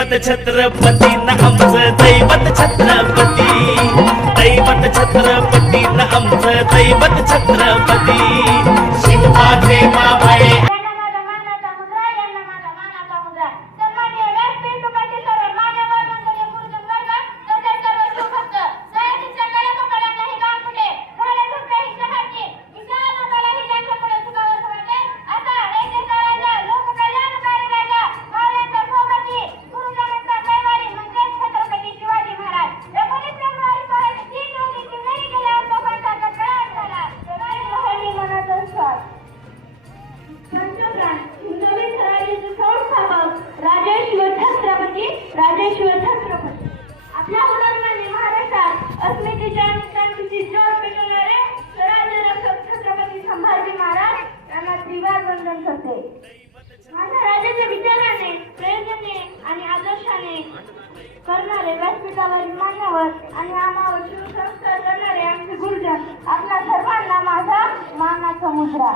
दैवत छत्रपती न आमचं दैवत छत्रपती. दैवत छत्रपती न आमचं दैवत छत्रपती. छत्रपती राजेश्वर छत्रपती. आपल्या हुनरमाने महाराष्ट्रात अस्मितेच्या आणि क्रांतीची ज्योत पेटवणारे स्वराज्य रक्षक छत्रपती संभाजी महाराज यांना त्रिवार वंदन करते. माझ्या राजाच्या विचाराने प्रयोजने आणि आदर्शाने करणारे व्यासपीठावरील मान्यवर आणि आम्हावर शिवसंस्कार करणारे आमचे गुरुजन आपल्या सर्वांना माझा मानाचा मुद्रा.